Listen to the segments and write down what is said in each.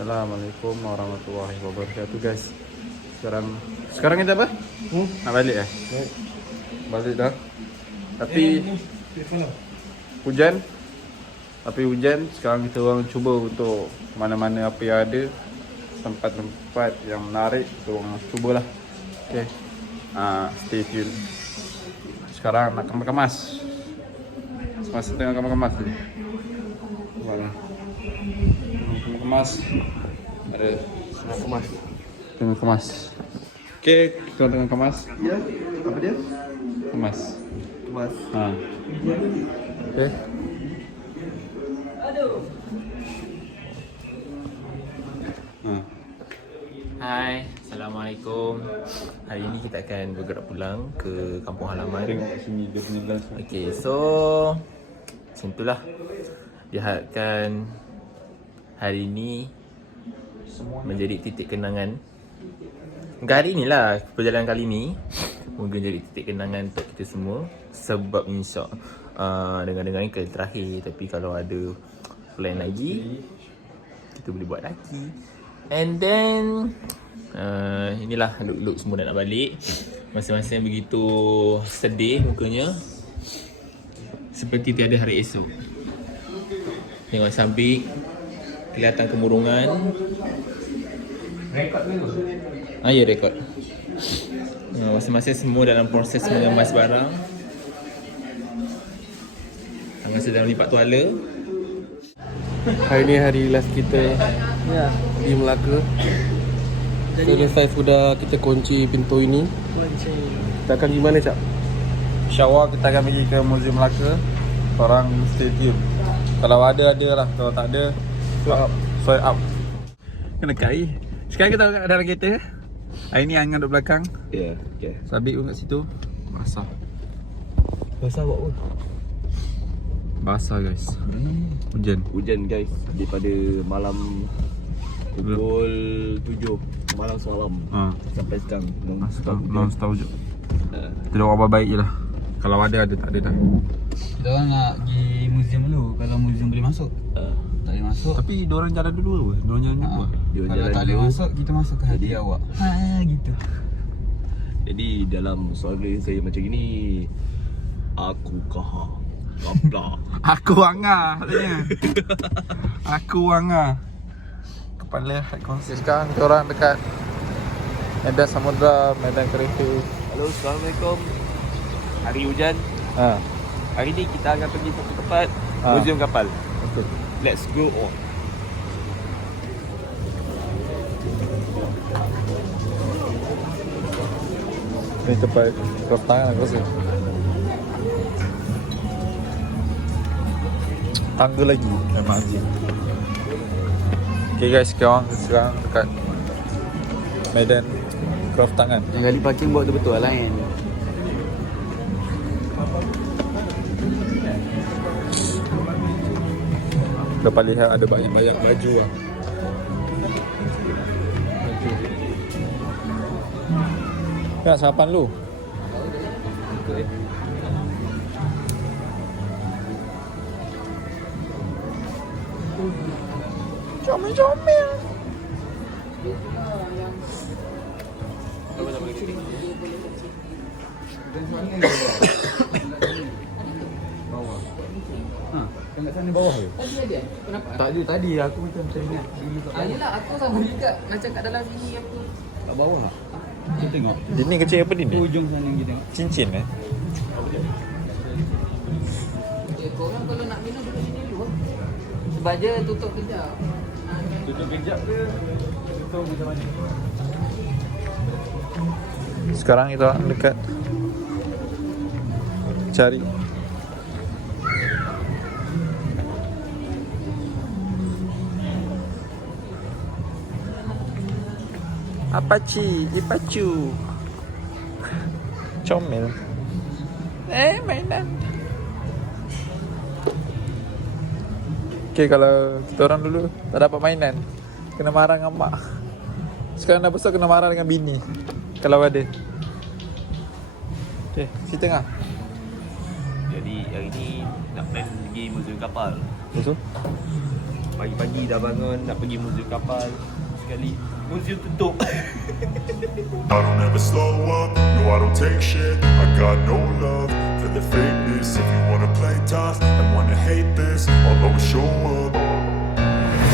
Assalamualaikum warahmatullahi wabarakatuh guys. Sekarang kita apa? Nak balik ya? Balik dah. Tapi hujan. Sekarang kita orang cuba untuk mana-mana apa yang ada, tempat-tempat yang menarik kita orang cubalah. Okay. Stay tune. Sekarang nak kemas. Masa tengah kemas ni. Mana? Kemas. Ada tengah kemas. Okay, kita tengah kemas. Ya, apa dia? Kemas. Okay. Hai, Assalamualaikum. Hari ini kita akan bergerak pulang ke kampung halaman. Tengok sini dia punya lens. Okay, so macam itulah. Diharapkan hari ini menjadi titik kenangan. Bukan hari inilah, perjalanan kali ni mungkin jadi titik kenangan untuk kita semua. Sebab dengar-dengar ni kali terakhir. Tapi kalau ada plan lagi, kita boleh buat lagi. And then inilah look semua dah nak balik. Masing-masing begitu sedih mukanya, seperti tiada hari esok. Tengok samping, kelihatan kemurungan. Rekod dulu. Ya, rekod. Masing-masing semua dalam proses mengemas barang. Tangan sedang lipat tuala. Hari ni hari last kita di Melaka. Selesai sudah kita kunci pintu ini. Kita akan pergi mana, Cak? InsyaAllah kita akan pergi ke Museum Melaka. Korang stay tune. Kalau ada lah. Kalau tak ada, swipe up. Kena kai. Sekarang kita kat dalam kereta. Hari ni Angan duduk belakang. Ya, okey. Sabit pun kat situ. Basah. Basah buat apa? Basah guys. Hujan Guys, daripada malam pukul 7 malam semalam sampai sekarang non-stop je. Kita doa baik je lah. Kalau ada tak ada dah. Kita orang nak pergi museum dulu. Kalau museum boleh masuk, tak boleh masuk. Tapi diorang jalan dulu apa? Diorang jalan dulu lah. Kalau tak boleh masuk, kita masuk ke hati awak. Gitu. Jadi dalam suara saya macam gini, aku kahar kapla. Aku Anga katanya. Aku Anga. Kepala high concert. Sekarang kita orang dekat Medan Samudra, Medan Kereta. Halo, Assalamualaikum. Hari hujan. Hari ni kita akan pergi satu tempat, museum kapal. Okay. Let's go on. Ni tempat cross tangan aku rasa. Tangga lagi memang anjing. Okay guys, sekarang dekat Medan Craft Tangan. Yang kali parking buat betul-betul lah kan. Dapat lihat ada banyak-banyak baju lah. Ya, sarapan lu. Comel-comel. Kat sana bawah ke? Tadi ada? Kenapa? Tak ada, tadi aku macam teringat dulu kat bawah. Yelah, aku sama juga. Macam kat dalam sini aku. Kat bawah tak? Kita tengok. Ini kecil apa ni? Ujung sana kita tengok. Cincin Korang kalau nak minum duduk sini dulu. Sebab je tutup kejap. Tutup kejap ke? Tutup macam mana? Sekarang kita orang dekat cari Apache, Ipacu. Comel. Mainan. Okay, kalau kita orang dulu tak dapat mainan, kena marah dengan mak. Sekarang dah besar kena marah dengan bini kalau ada. Okay, si tengah. Jadi hari ni nak plan pergi museum kapal. Betul? Pagi-pagi dah bangun nak pergi muzium kapal. Sekali muzium tutup. I don't ever slow up, no I don't take shit. I got no love for the fakeness. If you wanna play tough and wanna hate this, I'll always show up.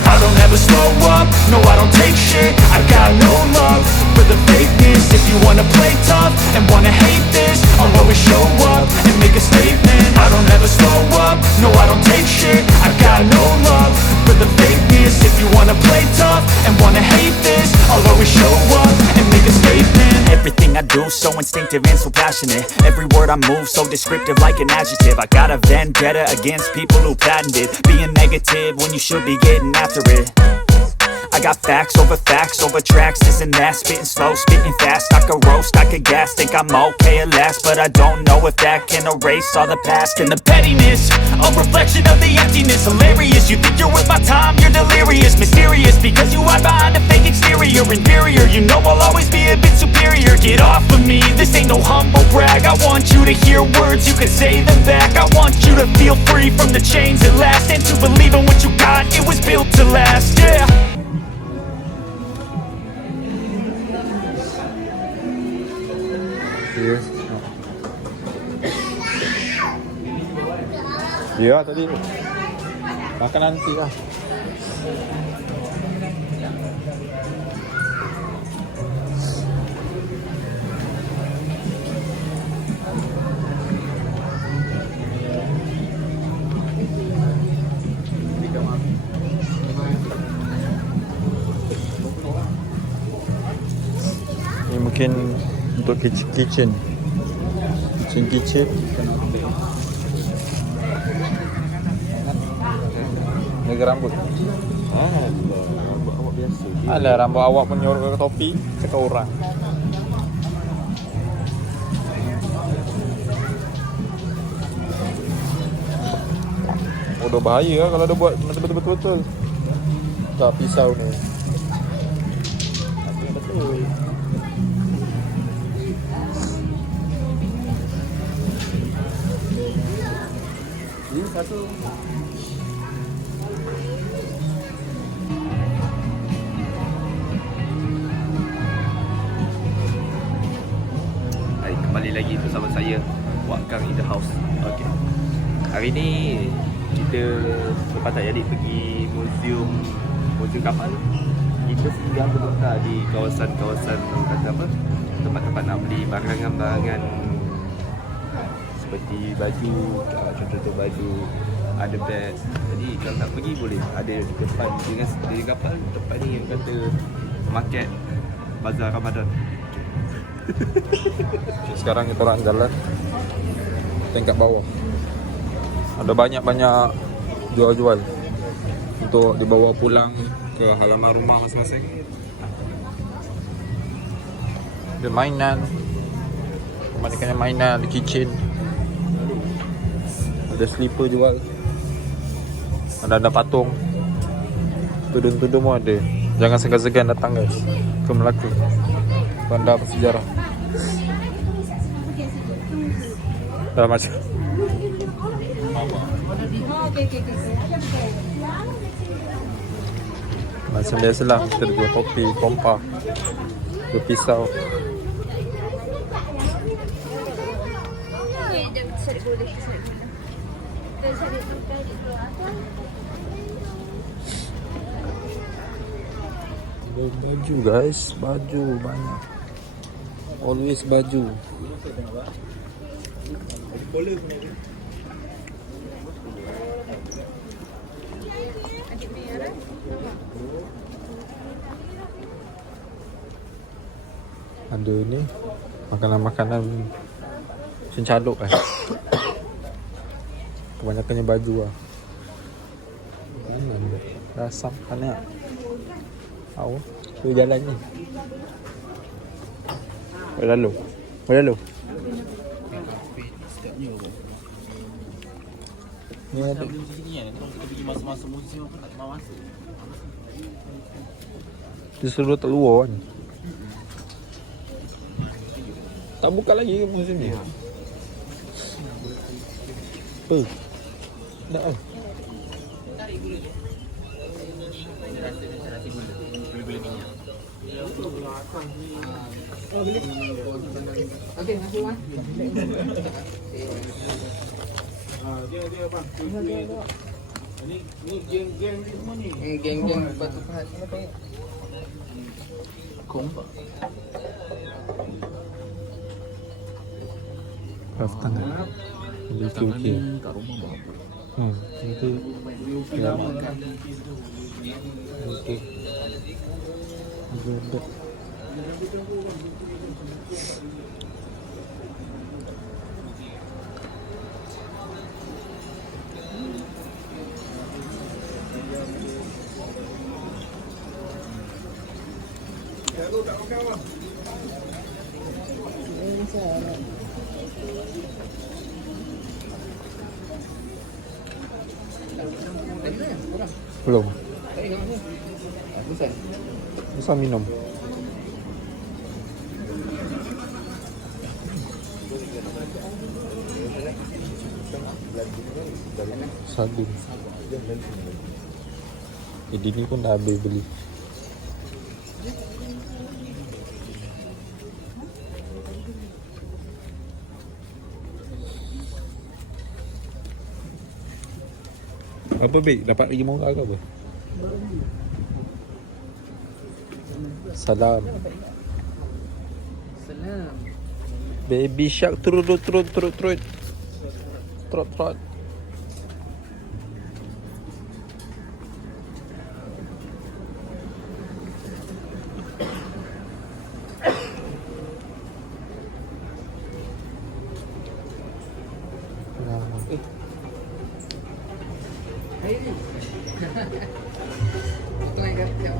I don't ever slow up, no I don't take shit. I got no love for the fakeness. If you wanna play tough and wanna hate this, I'll always show up and make a statement. I don't ever slow up, no I don't take shit. I got no love for the fakeness. If you wanna play tough and wanna hate this, I'll always show up and make a statement. Everything I do so instinctive and so passionate. Every word I move so descriptive like an adjective. I got a vendetta against people who patented being negative when you should be getting after it. I got facts over tracks, this and that. Spitting slow, spitting fast. I could roast, I could gas. Think I'm okay at last, but I don't know if that can erase all the past. And the pettiness, a reflection of the emptiness. Hilarious, you think you're worth my time, you're delirious. Mysterious, because you hide behind a fake exterior. Inferior, you know I'll always be a bit superior. Get off of me, this ain't no humble brag. I want you to hear words, you can say them back. I want you to feel free from the chains at last, and to believe in what you got, it was built to last, yeah. Yes. Ya tadi makan nanti lah. Ini mungkin untuk kitchen. Jaga rambut. Rambut awak biasa. Alah, rambut awak menyorok ke topi cakap orang. Oh, dah bahaya lah kalau dia buat betul-betul. Tak pisau ni. Betul. Ini satu. Hai, kembali lagi bersama saya, Wak Kang in the house. Okey. Hari ni kita lepas tak jadi pergi muzium kapal. Kita singgah sebentar di kawasan-kawasan kata apa? Tempat-tempat nak beli barangan-barangan seperti baju, contoh baju, ada beg. Jadi kalau nak pergi boleh. Ada di depan dengan di kapal tempat ni yang kata market bazar Ramadan. Sekarang kita orang jalan tingkat bawah. Ada banyak-banyak jual-jual untuk dibawa pulang ke halaman rumah masing-masing. Ada mainan, kebanyakannya mainan, ada kitchen, ada slipper jual, ada patung, tudung-tudung pun ada. Jangan segan-segan datang guys ke Melaka, bandar bersejarah. Dah macam macam biasalah, kita jual topi, pompa, jual pisau. Baju guys, baju banyak. Always baju. Ada ni makanan-makanan cencaluk kan. Kebanyakannya baju lah. Mana dia? Rasam mana? Tahu. Tu jalan ni. Lalu. Ni ada. Kita pergi masa-masa muzium pun tak mau masuk. Dia suruh tak luar kan. Tak buka lagi ke musim ni? Apa? Nak Okey, masuk Wan. Geng-geng Batu Pahat ni apa? Kong. Raftan lah. Okey. kat rumah buat apa? Itu. Okey. Good. Belum. Bukan. Bisa minum. Sagun. Jadi ni pun dah habis beli. Apa baik? Dapat lagi murah ke apa? Salam. Salam. Baby shark trot. Hai ni. Itu yang kata.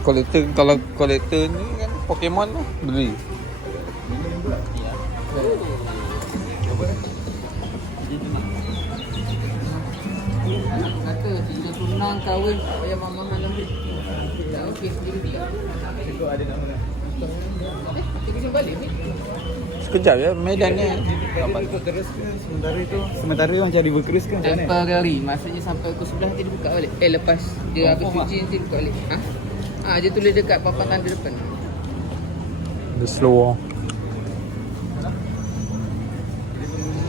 Kolektor, kalau kolektor ni kan Pokemon lah beli. Kata cinta tunang kahwin tak payah mahal lebih. Tak okey sendiri dia. Ikut ada nama dah. Kita balik ni. Sekejap ya Medan ni. Sementara orang cari berkerus kan macam mana? Temporary, maksudnya sampai pukul 11 nanti dia buka balik. Lepas dia habis cuci nanti buka balik. Ha? Dia tulis dekat papan tanda depan. Dia slow.